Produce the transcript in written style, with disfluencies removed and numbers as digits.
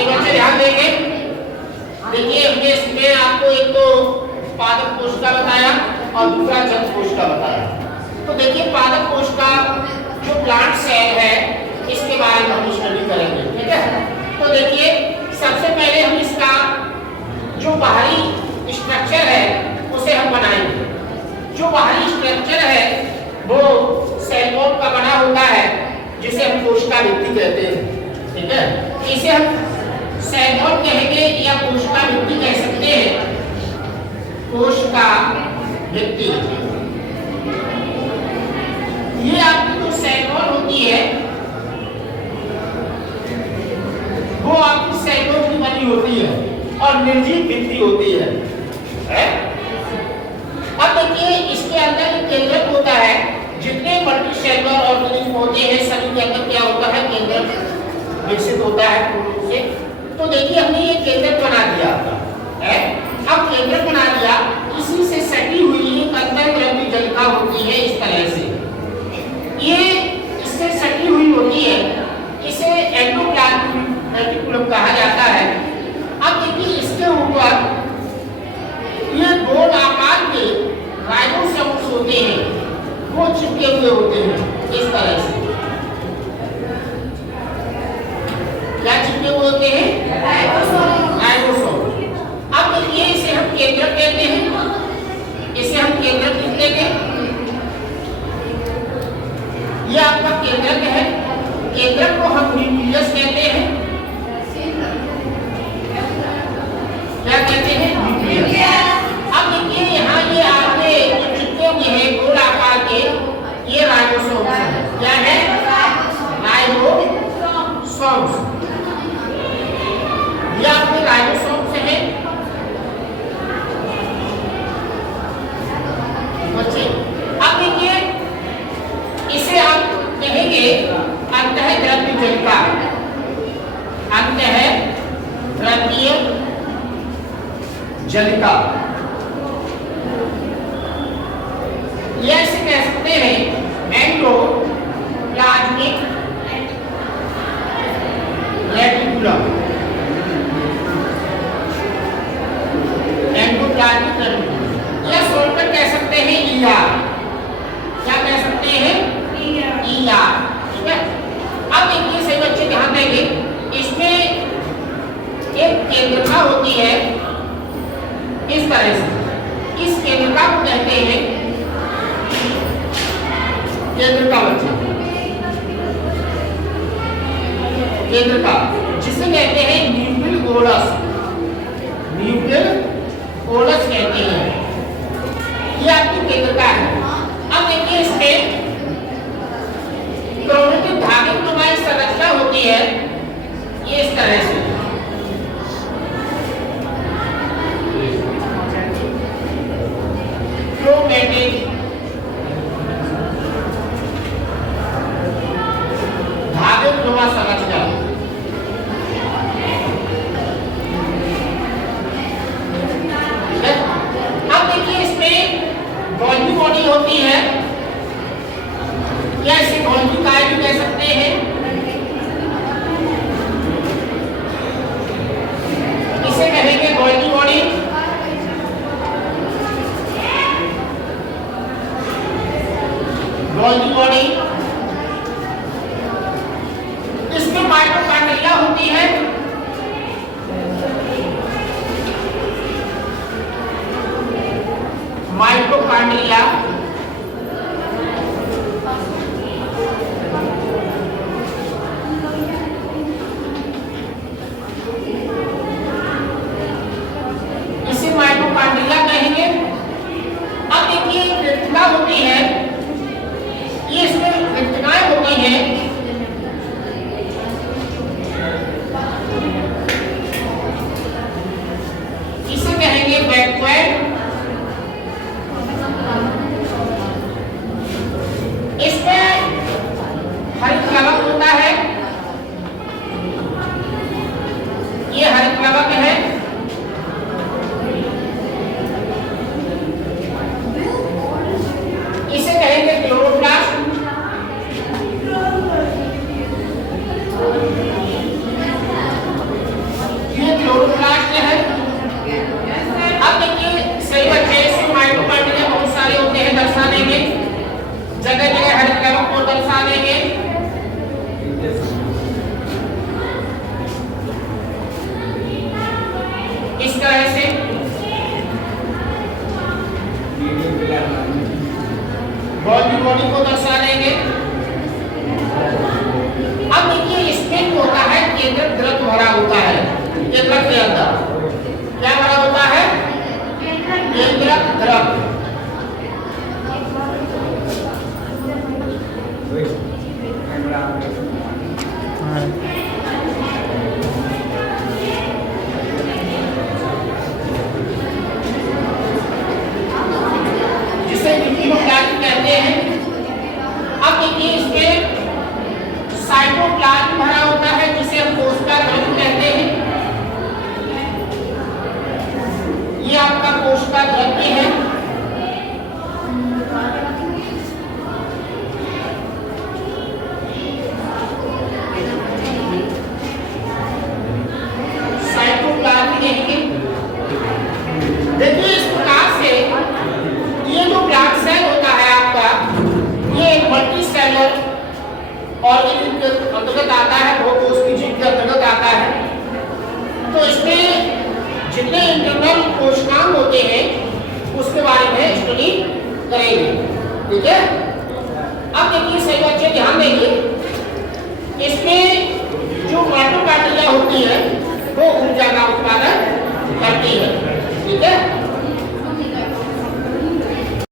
Okay बच्चे ध्यान देंगे। देखिए हमने इसमें आपको एक तो पादप कोशिका बताया और दूसरा जंतु कोशिका बताया। तो देखिए पादप कोशिका जो प्लांट सेल है इसके बारे में हम स्टडी करेंगे, ठीक है। तो देखिए सबसे पहले हम इसका जो बाहरी स्ट्रक्चर है उसे हम बनाएंगे। जो बाहरी स्ट्रक्चर है वो सेल वॉल का बना होता है जिसे हम कोशिका भित्ति कहते हैं, ठीक है। इसे हम सेल वॉल कहेंगे या कोशिका भित्ति कह सकते हैं। कोशिका भित्ति ये आपकी जो सेल वॉल होती है वो आपकी सेल वॉल की बनी होती है और निर्जीव भित्ति होती है। अब देखिए इसके अंदर एक केंद्रक होता है। जितने मल्टीसेलुलर ऑर्गेनिज्म होते हैं सभी के अंदर क्या होता है, केंद्रक विकसित होता है पूर्ण रूप से। तो देखिए हमने ये केंद्रक बना दिया है। अब केंद्रक बना दिया, इसी से सटी हुई एक अंतर्द्रव्य जलिका होती है इस तरह से। ये इससे सटी हुई होती है, इसे एंडोप्लाज्मिक रेटिकुलम कहा जाता है। अब देखिए इसके ऊपर ये गोल आकार के राइबोसोम्स होते हैं, वो चिपके हुए होते हैं इस तरह से। क्या चिपके हुए होते हैं? राइबोसोम। अब देखिए इसे हम केंद्रक कहते हैं, इसे हम केंद्रक लिख लेंगे। ये आपका केंद्रक है। केंद्रक को हम न्यूक्लियस कहते हैं। क्या कहते हैं? न्यूक्लियस। अब देखिए यहाँ ये आपके जो चिपके हुए हैं गोल आकार के, ये राइबोसोम है। क्या है? राइबोसोम्स। ये आपके राइबोसोम्स हैं बच्चे। अब देखिए इसे हम कहेंगे अंतःद्रव्य जलिका। अंतःद्रव्य जलिका ये ऐसे कह सकते हैं एंडोप्लाज्मिक रेटिकुलम। एंडोप्लाज्मिक रेटिकुलम या शॉर्टकट कह सकते हैं ईआर। क्या कह सकते हैं? ईआर, ठीक है। अब देखिए सही बच्चे ध्यान देंगे, इसमें एक केंद्रिका होती है इस तरह से। इस केंद्रिका को कहते हैं केंद्रिका बच्चे, केंद्रिका, जिसे कहते हैं न्यूक्लियोलस। न्यूक्लियोलस कहते हैं। ये आपकी केंद्रिका है। अब देखिए इसमें क्रोमैटिक धागे नुमाई संरचना होती है ये इस तरह से। क्रोमैटिक धागे नुमा संरचना। अब देखिए इसमें गोल्गी बॉडी होती है या इसे गोल्गी काय भी कह सकते हैं। जगह जगह हरे कलम को दर्शा देंगे। इस तरह से बॉडी को दर्शा देंगे। अब देखिए इसमें होता है केंद्रक द्रव भरा होता है। केंद्रक के अंदर क्या भरा होता है? केंद्रक द्रव। जिसे कहते हैं। अब देखिए इसमें साइटोप्लाज्म भरा होता है जिसे हम कोशिका द्रव्य कहते हैं। ये आपका कोशिका द्रव्य है। साइटोप्लाज्म कहेंगे। देखिए इस प्रकार से ये जो प्लांट सेल होता है आपका, ये एक मल्टी सेलर ऑर्गेनिज्म के अंतर्गत आता है, बहुकोष की जीव के अंतर्गत आता है। तो इसमें जितने इंटरनल कोशिकांग होते हैं उसके बारे में स्टडी करेंगे। ठीक है। अब देखिए सही बच्चे ध्यान देंगे, इसमें जो माइटोकॉन्ड्रिया होती है वो ऊर्जा का उत्पादन करती है। ठीक है।